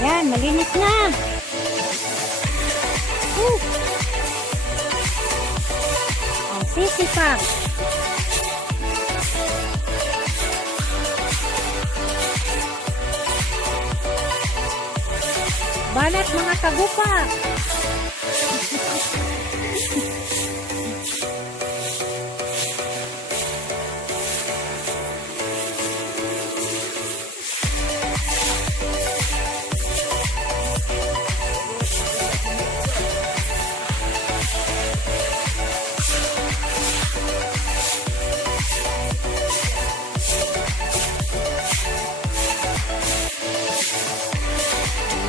Ayan, malinis na. Ang sisipag. Banat mga kagupa.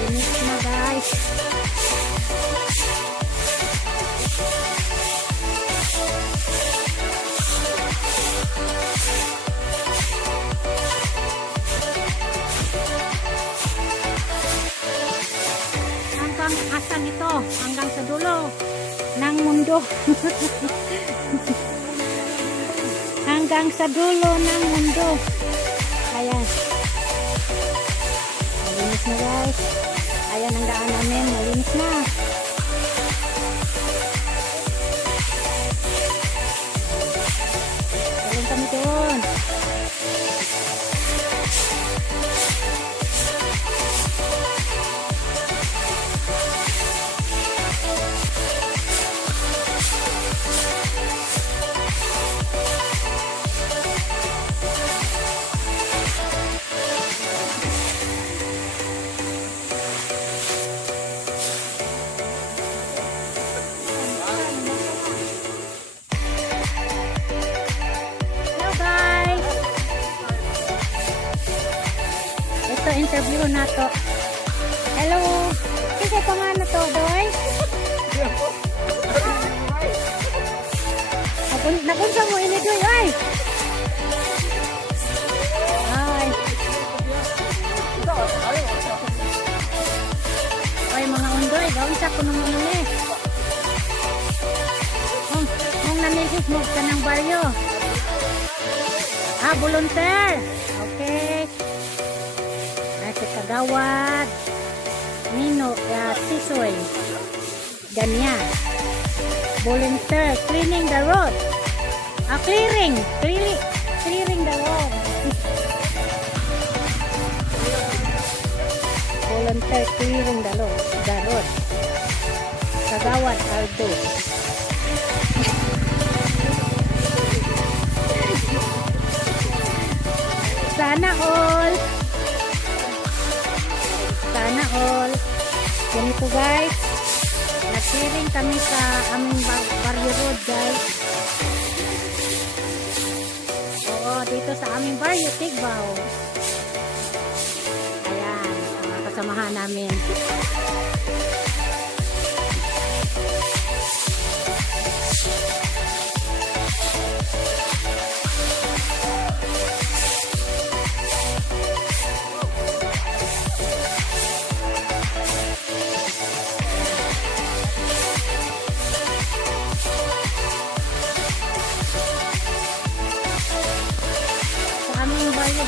Linis na guys. Hanggang asan ito? Hanggang sa dulo ng mundo. Hanggang sa dulo ng mundo. Ayan. Malinis na guys. Ayan ang daan namin. Malinis na. Galing kami doon. Ito interview na to. Hello. Kasi pa nga na to, Doy. Nakunsa mo ini, Doy. Ay. Ay. Ay, mga undoy. Gawin sa kuno mo nani. Mong nanisis mo ka ng baryo. Ah, volunteer. Okay. Si Kagawad Nino Sisoy ganyan volunteer cleaning the road clearing the road volunteer clearing the road Kagawad Aldo. Sana all ganito guys, nag-clearing kami sa aming barrio road guys. Oo, dito sa aming barrio Tigbaw. Ayan, mga kasamahan namin.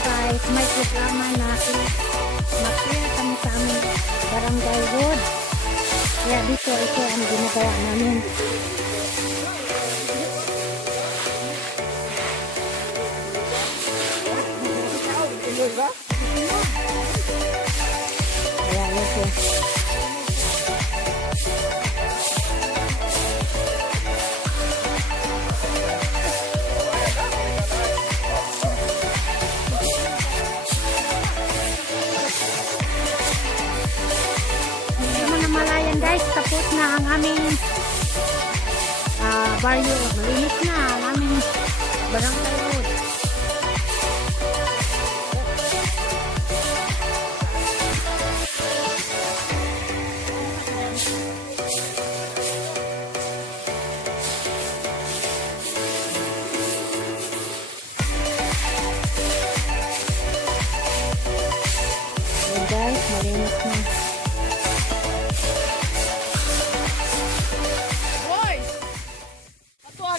Guys, may programa na mag-clear kami sa aming barangay road. Kaya dito ito ang ginagawa namin. Ayan ito. Guys, tapos na ang aming barrio. Malinis na ang aming barangay road. Ayan guys, malinis na.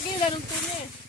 Gila ng tunis.